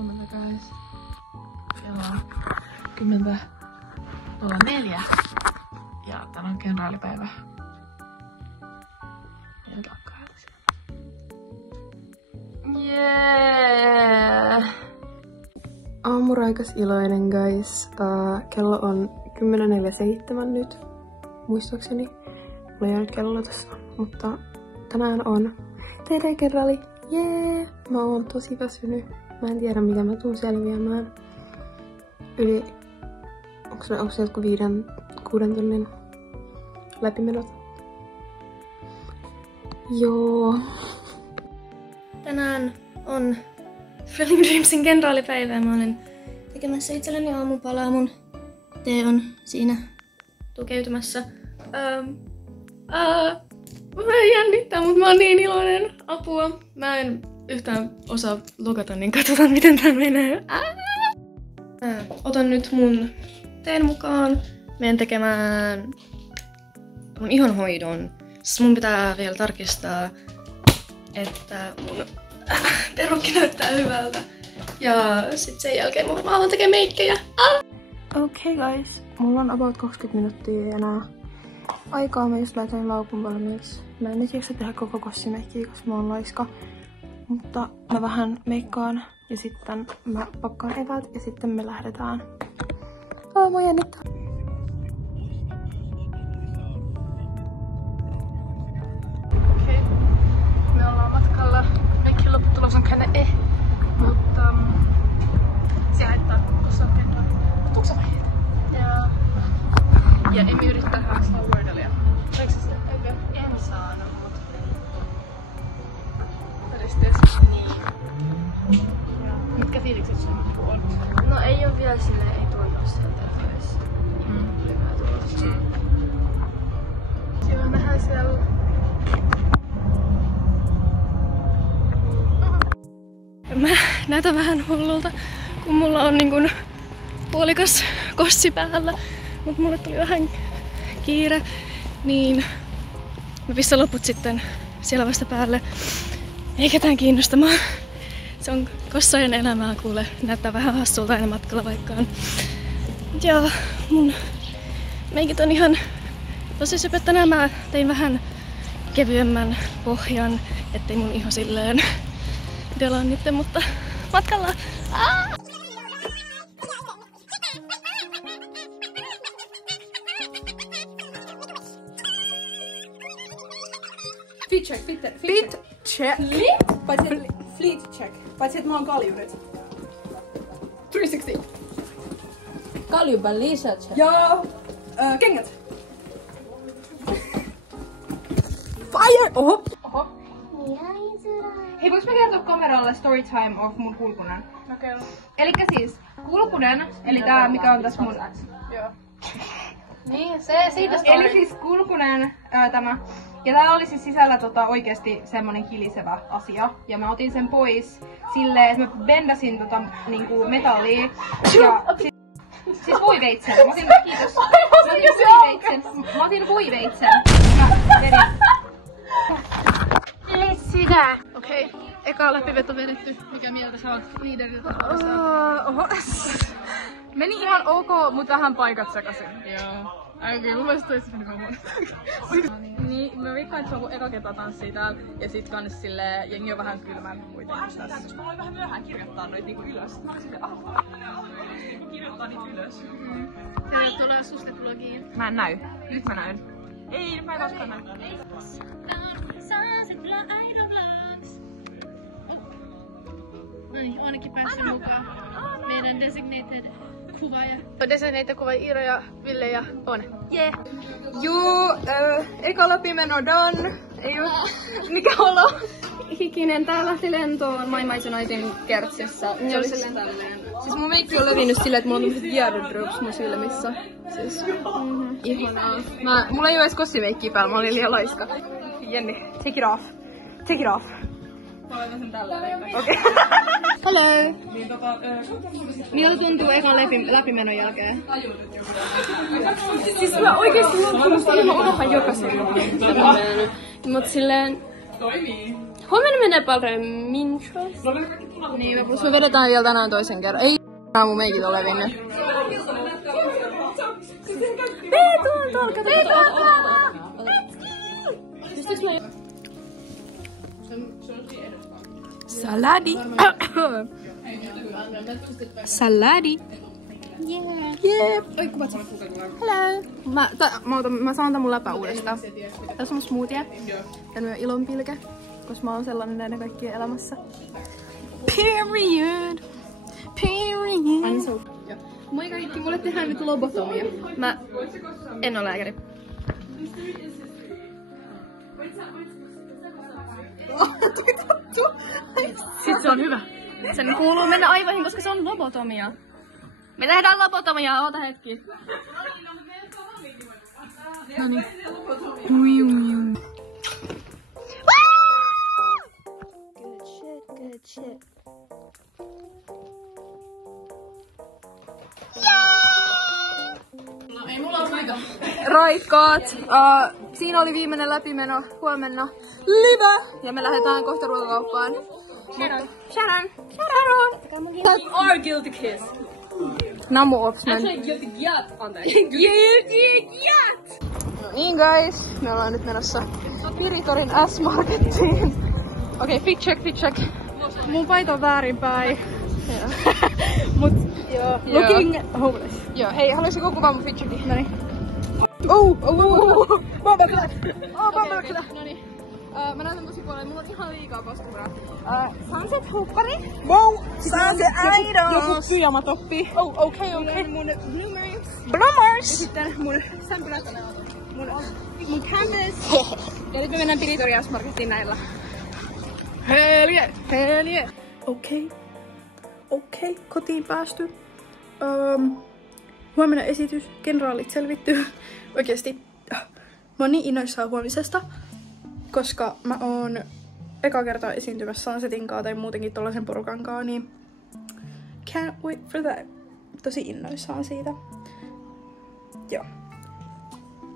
Huomenta guys. Kello on 10:04. Ja tänään on kenraalipäivä. Yeah! Aamuraikas iloinen guys. Kello on 10:47 nyt. Muistaakseni. Mulla ei ole nyt kello tässä. Mutta tänään on TD-kenraali. Jee! Mä oon tosi väsynyt. Mä en tiedä mitä mä tuun selviämään. Onko se jotkut 5-6 tunnin läpimenot? Joo. Tänään on Thrilling Dreamsin kenraalipäivä ja mä olen tekemässä itselleni aamupalaa. Mun tee on siinä tukeutumassa. Mä jännittää, mutta mä oon niin iloinen. Apua. Mä en yhtään osaa lukata, niin katsotaan miten tää menee. Mä otan nyt mun teen mukaan. Menen tekemään mun ihonhoidon. Siis mun pitää vielä tarkistaa, että mun perukki näyttää hyvältä. Ja sit sen jälkeen mä alan tekemään meikkejä. Okei guys, mulla on about 20 minuuttia enää aikaa. Mä just laitoin laukun valmiiksi. Mä en nyt jaksa tehdä koko kossimeikkiä, koska mä oon laiska. Mutta mä vähän meikkaan ja sitten mä pakkaan eväät ja sitten me lähdetään. Mua jännittää. Okei, me ollaan matkalla. Kaikki lopputulos on kinda mutta se haittaa, koska on kentällä. Tuutko sä vaiheet? Ja Emi yrittää haastaa Wordelia. Saiko sä sitä? En saanut, mut peristeessä niin. Mitkä fiilikset sun on? No ei oo vielä silleen, ei tunnu sieltä, että ois hyvää tulosta. Joo, nähdään siellä. Mä näytän vähän hullulta, kun mulla on niin kun puolikas kossi päällä, mut mulle tuli vähän kiire, niin mä pistän loput sitten siellä vasta päälle. Ei ketään kiinnostamaan. Se on kossajan elämää, kuule. Näyttää vähän hassulta aina matkalla vaikkaan. Ja mun meikit on ihan tosi söpöt. Tänään mä tein vähän kevyemmän pohjan, ettei mun iho silleen delaa nytten, mutta matkalla! Fit check. Fleet check. Paitsi että mä oon kaljudet. 360. Kaljuban lisäksi. Ja kengät. Fire! Oho. Hei, voinko mä kertoa kameralle story time of mun kulkunen? Okei. Elikkä siis, kulkunen, eli tää mikä on tässä mun... Joo. Niin, siitä story. Eli siis kulkunen, tämä. Ja täällä oli siis sisällä oikeesti semmonen kilisevä asia. Ja mä otin sen pois silleen, että mä bendasin niinku metallia. Ja siis voiveitsen. Mä otin, kiitos. Mä otin voiveitsen. Ja vedin. Okei, eka läpiveto vedetty. Mikä mieltä sä oot liideriltä? Oho. Meni ihan ok, mut vähän paikat sekasin. Joo. Okei, mun mielestä toi se meni vaan Niin, mä veikkaan, että se on mun eka kerta tanssii täällä. Ja sit kans silleen, jengi on vähän kylmän kuitenkin tässä. Mä voin vähän myöhään kirjoittaa noit niinku ylös. Mä olin silleen, kirjoittaa niitä ylös. Tervetuloa Sustetologiin. Mä en näy. Nyt mä näyn. Ei, mä en koskaan näy. Ai, ainakin päässyt mukaan. Meidän designated kuvaaja. Designated kuvaaja Iiro ja Ville ja on. Yeah. Juu, eka läpimeno done. Ei oo. Mikä olo? Hikinen, tää lähti lentoon maimaisen naisen kertsissä. Siis mun meikki on levinnyt silleen, että mulla on tämmöset teardrops mun silmissä. Siis ihanaa. Mulla ei oo edes kossimeikkiä päällä, mä olin liian laiska. Jenni, take it off. Take it off. Mä olen sen tällainen. Okei. Hello! Niin Miltä tuntuu ekan läpimenon jälkeen? Siis mä oikeesti luottamassa ihan unohan jokaisen. Mut silleen... Toimii. Huomenna menee paremmin. No oli kaikki Niin, plus me vedetään vielä tänään toisen kerran. Ei mun meikit ole levinnyt. Peetu on tuolla, kato. Peetu on tuolla! Saladi. Saladi. Yeah. Oi, kuvat. Hello. Mä saan tän mun läpää uudestaan. Tässä on mun smoothie. Tän on ilonpilke, koska mä oon sellainen näiden kaikkien elämässä. Period. Period. Moi kaikki, mulle tehdään nyt lobotomia. Mä en oo lääkäri. Sit se on hyvä. Sen kuuluu mennä aivoihin, koska se on lobotomia. Me tehdään lobotomiaa, oota hetki. Noniin. Good shit. Ei mulla on aika. Raikkaat. Siinä oli viimeinen läpimeno. Huomenna live. Ja me lähdetään kohta ruokakauppaan. Sharon. That's our guilty kiss. Namu Opsman. Guilty gyat. Guilty gyat. No niin guys. Me ollaan nyt menossa Piritorin S-Markettiin. Okei, fit check. Mun paita on väärinpäin. Mut joo. Looking homeless. Joo, hei, haluaisitko kuvaa mun fit checkin? Noniin. Bomba Clap. Noniin. Mä näytän tosi puolella, mulla on ihan liikaa kosturaa. Sunset huppari. Wow! Sunset Idols! Joku pyjamatoppi. Okei. Mun bloomers. Ja sitten mun sämpylät. Mun canvas. Ja nyt me mennään Piritorin S-Markettiin näillä. Helje! Okei, kotiin päästy. Huomenna esitys, kenraalit selvittyy. Oikeesti, mä oon niin innoissaan huomisesta, koska mä oon eka kertaa esiintymässä Sunsetin kaa tai muutenkin tollasen porukan kaa, niin can't wait for that. Tosi innoissaan siitä. Joo.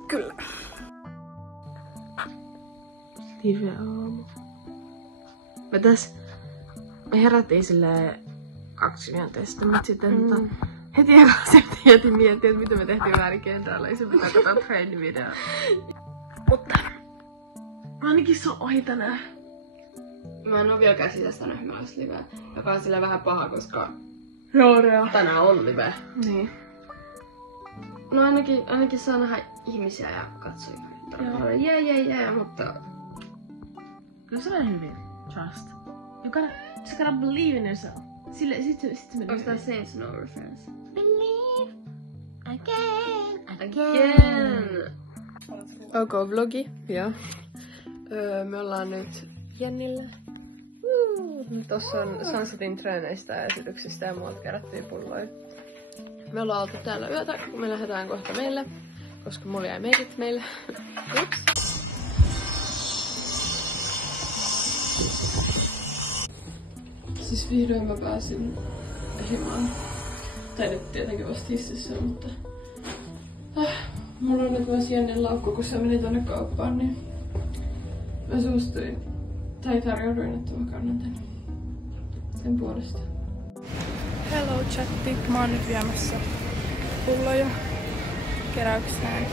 Kyllä. Hirveä aamu. Me herättiin silleen 20 sitten, mutta sitten heti jätin miettiä, että mitä me tehtiin väärin kentällä, ja se pitää katsoa treenivideo. Mutta ainakin se on ohi tänään. Mä en oo vielä käsitästänyt hyvästä liveä, joka on sillä vähän paha, koska tänään on live. Niin. No ainakin saa nähdä ihmisiä ja katsojia. Jee, mutta kyllä se menee hyvin. Trust. You gotta believe in yourself. Sitten me okay. Say no reference. Believe again. Ok, vlogi. Joo. Me ollaan nyt Jennillä. Tossa on Sunsetin treeneistä ja esityksistä ja muualta kerättiin pulloja. Me ollaan oltu täällä yötä, kun me lähdetään kohta meille, koska mulla jäi meikit meille. Siis vihdoin mä pääsin himaan. Tai nyt tietenkin vasta hississä, mutta mulla on nyt myös Jennin laukku, kun se meni tonne kauppaan, niin mä suustuin. Tai tarjouduin, että mä kannatan sen puolesta. Hello chatti, mä oon nyt viemässä pulloja keräykseen.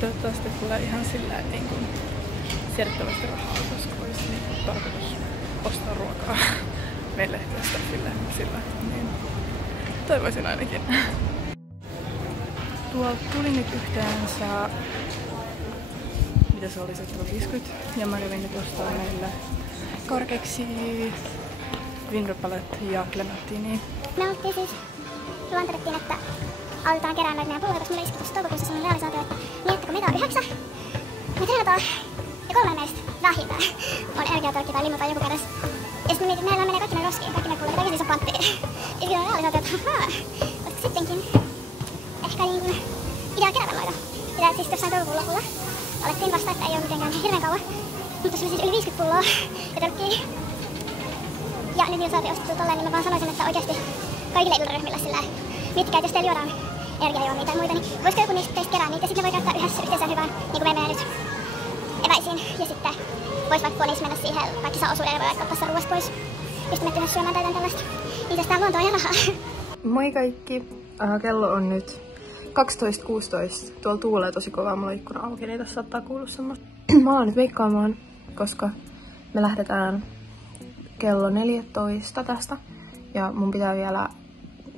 Toivottavasti tulee ihan sillä niin kuin siirrettävästi rahaa, koska olisi niin tarkoitus ostaa ruokaa meille tästä sillä. Niin toivoisin ainakin. Tuolta tuli nyt yhteensä, mitä se oli, 750, ja mä kävin nyt ostaa meille korkeaksi Windrupalet ja Clementini. Me oltiin siis, luontarettiin, että aloitetaan kerään näitä meidän pulloja, koska meillä iski tuossa toukokuussa sellainen realisaatio, että miettikö meitä on 9, me treenataan ja 3 meistä vähintään on energiatolkki tai limo tai joku kädessä. Ja sitten me mietin, meillä menee kaikki meidän roskiin, kaikki meidän pulloja, kaikki siis on panttiin. Ja sitten on realisaatio, että olisiko sittenkin ehkä niin kuin idea kerätä noita. Ja siis jossain toukokuun lopulla alettiin vasta, että ei ole mitenkään hirveän kauan. Mutta se oli siis yli 50 pulloa ja tolkkiin. Ja nyt niillä saatiin ostettua tolleen, niin mä vaan sanoisin, että oikeesti kaikille iltaryhmillä sillä miettikää, että jos teillä juodaan energiajuomia tai muita, niin voisiko joku niistä teistä kerää niitä ja sitten ne voi käyttää yhdessä yhteensä hyvään, niin kuin me menee nyt eväisiin. Ja sitten vois vaikka niissä mennä siihen, vaikka saa osuuden ja voi vaikka ottaa sen ruoasta pois. pystymme myös syömään täytän tällaista. Itsestään luontoa ja rahaa. Moi kaikki. Kello on nyt 12.16. Tuolla tuulee tosi kovaa, mulla on ikkuna auki, niin tässä saattaa kuulua semmoista. Mä alan nyt veikkaamaan, koska me lähdetään kello 14 tästä. Ja mun pitää vielä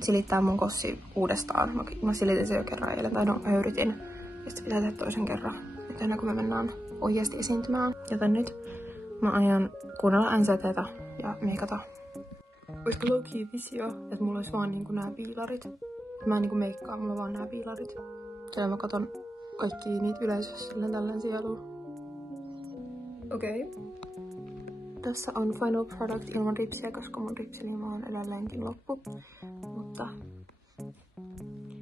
silittää mun kossi uudestaan. Mä silitin sen jo kerran eilen, tai no höyrytin. Ja sitten pitää tehdä toisen kerran. Nyt ennen kuin me mennään oikeasti esiintymään. Joten nyt mä aion kuunnella NCT:tä ja meikata. Olisiko low-key visio, että mulla olisi vaan niinku nää piilarit. Mä en niinku meikkaa, mulla on vaan nää piilarit. Ja mä katon kaikki niitä yleisössä silleen tälleen sieluu. Okei. Tässä on final product ilman ripsiä, koska mun ripsilima on edelleenkin loppu. Mutta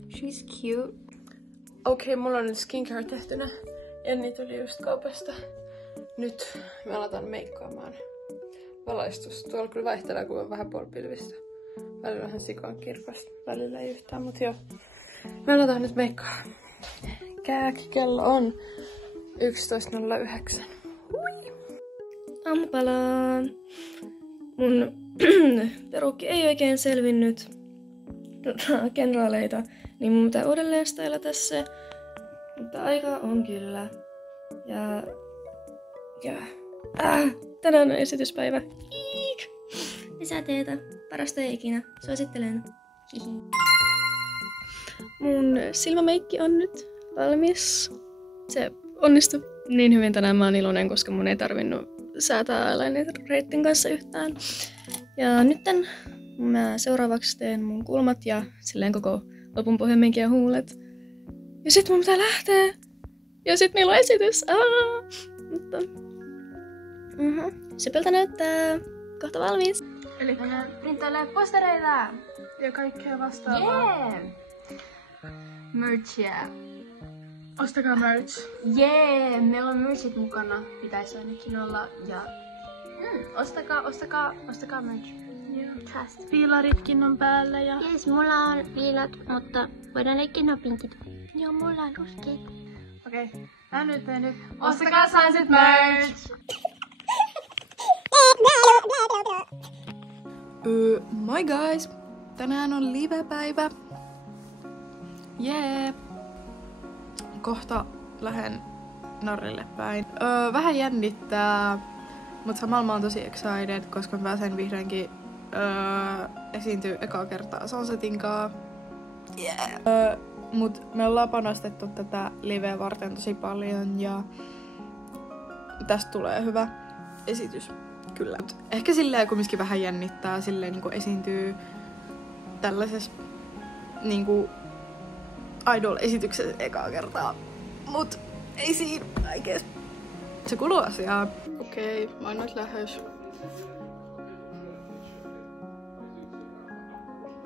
she's cute. Okei, mulla on nyt skincare tehtynä. Jenni tuli just kaupasta. Nyt mä aloitan meikkaamaan. Valaistus. Tuolla kyllä vaihtelee, kun on vähän puolipilvistä. Välillä vähän sikaan kirkasta. Välillä ei yhtään, mut joo. Mä aloitan nyt meikkaa. Kello on 11.09. Aamupalaa. Mun perukki ei oikein selvinnyt kenraaleita, niin mun pitää uudelleen stylata se. Mutta aika on kyllä. Ja tänään on esityspäivä. Iik! Lisää teetä. Parasta ikinä. Suosittelen. Hihi. Mun silmämeikki on nyt valmis. Se onnistui niin hyvin tänään. Mä oon iloinen, koska mun ei tarvinnut säätää eyeliner-reittin kanssa yhtään. Ja nytten mä seuraavaksi teen mun kulmat ja silleen koko lopun pohjammekin ja huulet. Ja sit mun pitää lähteä. Ja sit meillä on esitys. Mutta Sepeltä näyttää. Kohta valmis. Eli printtailee postereita ja kaikkea vastaavaa. Yeah! Merchia. Ostakaa merch. Jee, meillä on merchit mukana. Pitäisi ainakin olla. Ja ostakaa merch. Trust. Piilaritkin on päällä ja... Jes, mulla on viilat, mutta voidaan leikkiä nuo pinkit. Joo, mulla on ruskeet. Okei. Mä nyt mennyt. Ostakaa Sunset merch! Moi guys! Tänään on live-päivä. Jee! Kohta lähden Norrille päin. Vähän jännittää, mutta samalla mä oon tosi excited, koska mä pääsen vihdoinkin esiintyä ekaa kertaa Sunsetin kaa. Yeah. Mut me ollaan panostettu tätä liveä varten tosi paljon ja tästä tulee hyvä esitys. Kyllä. Ehkä silleen kumminkin vähän jännittää silleen niinku esiintyy tällaisessa niinku idol-esityksessä ekaa kertaa. Mut ei siinä, I guess. Se kuuluu asiaan. Okei, mä oon nyt lähes.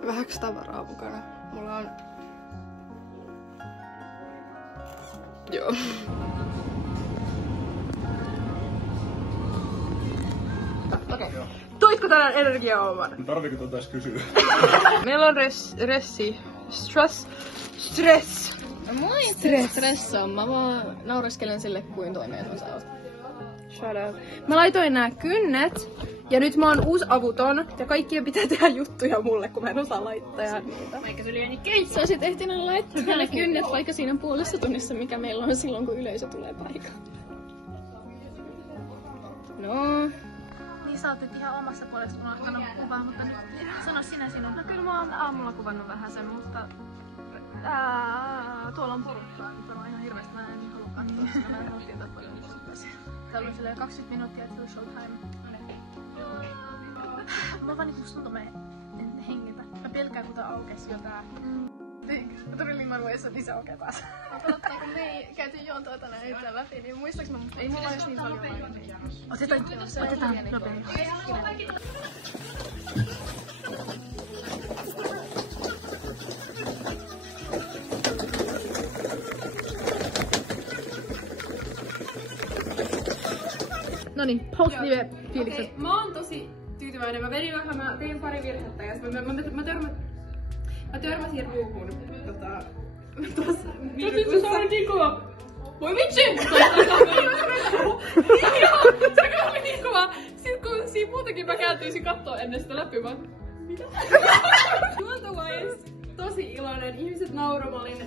Vähäks tavaraa mukana. Mulla on... Joo. Okei. Tuitko tänään energiaoman? Tarviiko tota edes kysyä? Meillä on stress. Moi stressaa. Mä vaan naureskelen sille kuin toimeen sä oot. Shut up. Mä laitoin nää kynnet ja nyt mä oon avuton ja kaikkien pitää tehdä juttuja mulle, kun mä en osaa laittaa niitä. Vaikka se oli aina keitsi, sä sit ehtinyt laittaa ne kynnet vaikka siinä puolessa tunnissa, mikä meillä on silloin, kun yleisö tulee paikalle. No. Niin sä oot nyt ihan omassa puolesta unohtanut kuvaa, mutta nyt sano sinä sinun. No kyllä mä oon aamulla kuvannut vähän sen, mutta tuolla on porukkaa, niin varmaan ihan hirveästi mä en niin halua katsoa, sillä mä en halua tietää paljon porukkaa siellä. Täällä on silleen 20 minuuttia till showtime. Mä vaan niinku tuntuu, en hengitä. Mä pelkään, kun tää aukesi jo tää. Todellinen maruessa, niin se aukeaa taas. Totta, kun me ei käyty juontoa tänään yhtään läpi, niin muistaaks mä, ei mulla olisi niin paljon maineja. Otetaan nopeasti. Noniin, post-live-fiilikset. Mä oon tosi tyytyväinen. Mä tein pari virhettä ja mä törmäsin ruuhun tuossa mirkussa. Se oli niin kova. Voi vitsi! Se oli niin kova. Sit kun Siinä muutenkin mä kääntyisin kattoo ennen sitä läpi, vaan mitä? Luontavais, tosi iloinen. Ihmiset nauroi, mä olin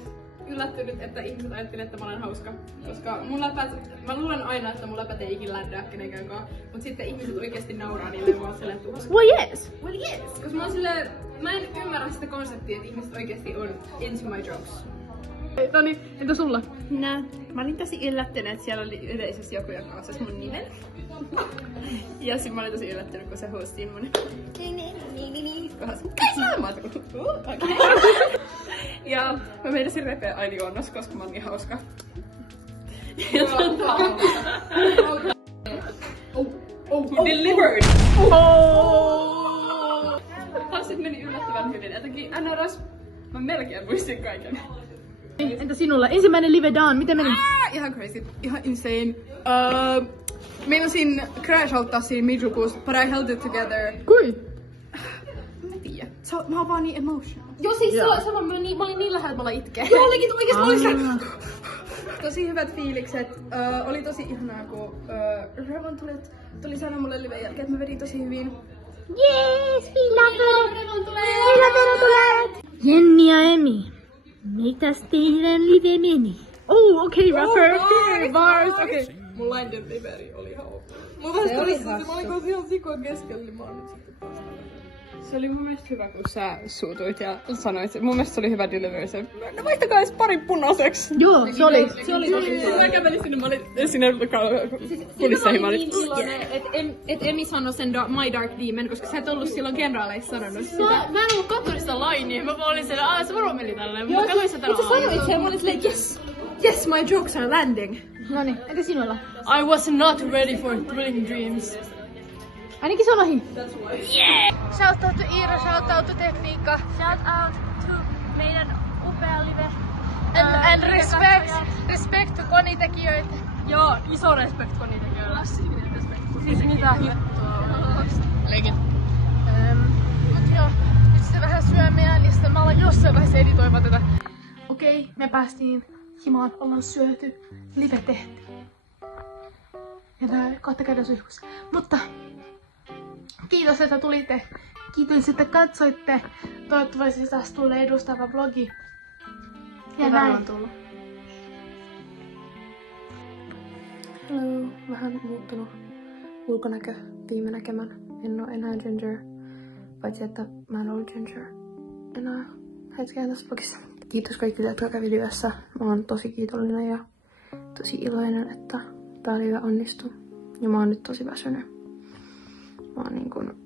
yllättynyt, että ihmiset ajattelivat, että mä olen hauska. Koska mun läpät, mä luulen aina, että mun läpät ei ikin ländää kenenkään kanssa. Mut sitten ihmiset oikeesti nauraa niille ja mä oon silleen tuhasta. Well yes! Well yes! Koska mä oon silleen, mä en ymmärrä sitä konseptia, että ihmiset oikeesti on into my jokes. Noniin, entä sulla? Mä olin tosi yllättynyt, että siellä oli yleisössä joku, joka osasi mun nimen. Ja sit mä olin tosi yllättynyt, kun se hostiin mun ja mä meinasin repeä Aini Onnos, koska mä oon niin hauska. He delivered! Hassit meni yllättävän hyvin, etenkin NRS. Mä melkein muistin kaiken. Entä sinulla? Ensimmäinen live daan, miten meni? Ihan crazy, ihan insane. Meinasin crash-outtaa siinä midrukussa, but I held it together. Kui? Mä tiedän. Mä oon vaan niin emotional. Joo siis mä olin niin lähellä, että mä itkeä. Joo, olikin oikeesti tosi hyvät fiilikset. Oli tosi ihanaa, kun Revon tuli sanoa mulle liven jälkeen, että mä vedin tosi hyvin. Jees, Revon tulee! Jenni ja Emi, mitäs teidän live meni? Oh, okei, rapper. Bars, okei. Mun line delivery oli hauska. Mun mielestä oli mä olin ihan sikon keskellä, niin mä oon nyt sitten taas. Se oli mun mielestä hyvä, kun sä suutuit ja sanoit, mun mielestä se oli hyvä delivery. Se, no vaihtakaa edes parin punaiseksi. Joo, se oli Mä kävelin sinne, mä olin sinne kulisseihin, mä olin niin iloinen, että Emi sanoi sen My Dark Demon, koska sä et ollut silloin generaaleissa sanonut sitä. Mä en ollut kattonut sitä lainia, mä vaan olin siellä, se varmaan meni tälleen. Mä kävin sitä Mutta sä sanoit sen, mä olin silleen, yes, my jokes are landing. Noniin, entä sinulla? I was not ready for thrilling dreams. Ainakin se on ohi. Shout out to Iira, shout out to Tekniikka. Shout out to meidän upea live. And respect to konitekijöitä. Joo, iso respect konitekijöille. Siis mitä hittoa. Leikin. Mut joo, nyt se vähän syö meidän lista. Mä alan jossain vaiheessa editoimaan tätä. Okei, me päästiin himaan, ollaan syöty, live tehty. Ja tää kohta käydään suihkussa. Mutta kiitos, että tulitte. Kiitos, että katsoitte. Toivottavasti tästä tulee edustava vlogi. Ja näin. Hello, vähän muuttunut ulkonäkö viime näkemän. En oo enää ginger, paitsi että mä en ollut ginger enää hetkeen tässä vlogissa. Kiitos kaikille, jotka kävi livessä. Mä oon tosi kiitollinen ja tosi iloinen, että tää live onnistui. Ja mä oon nyt tosi väsynyt. Mä oon niin kun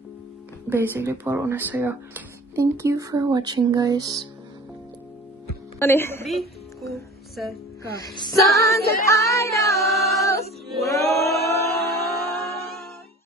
basically puolunessa jo. Thank you for watching, guys. Noniin. Pikku se Sunset Island!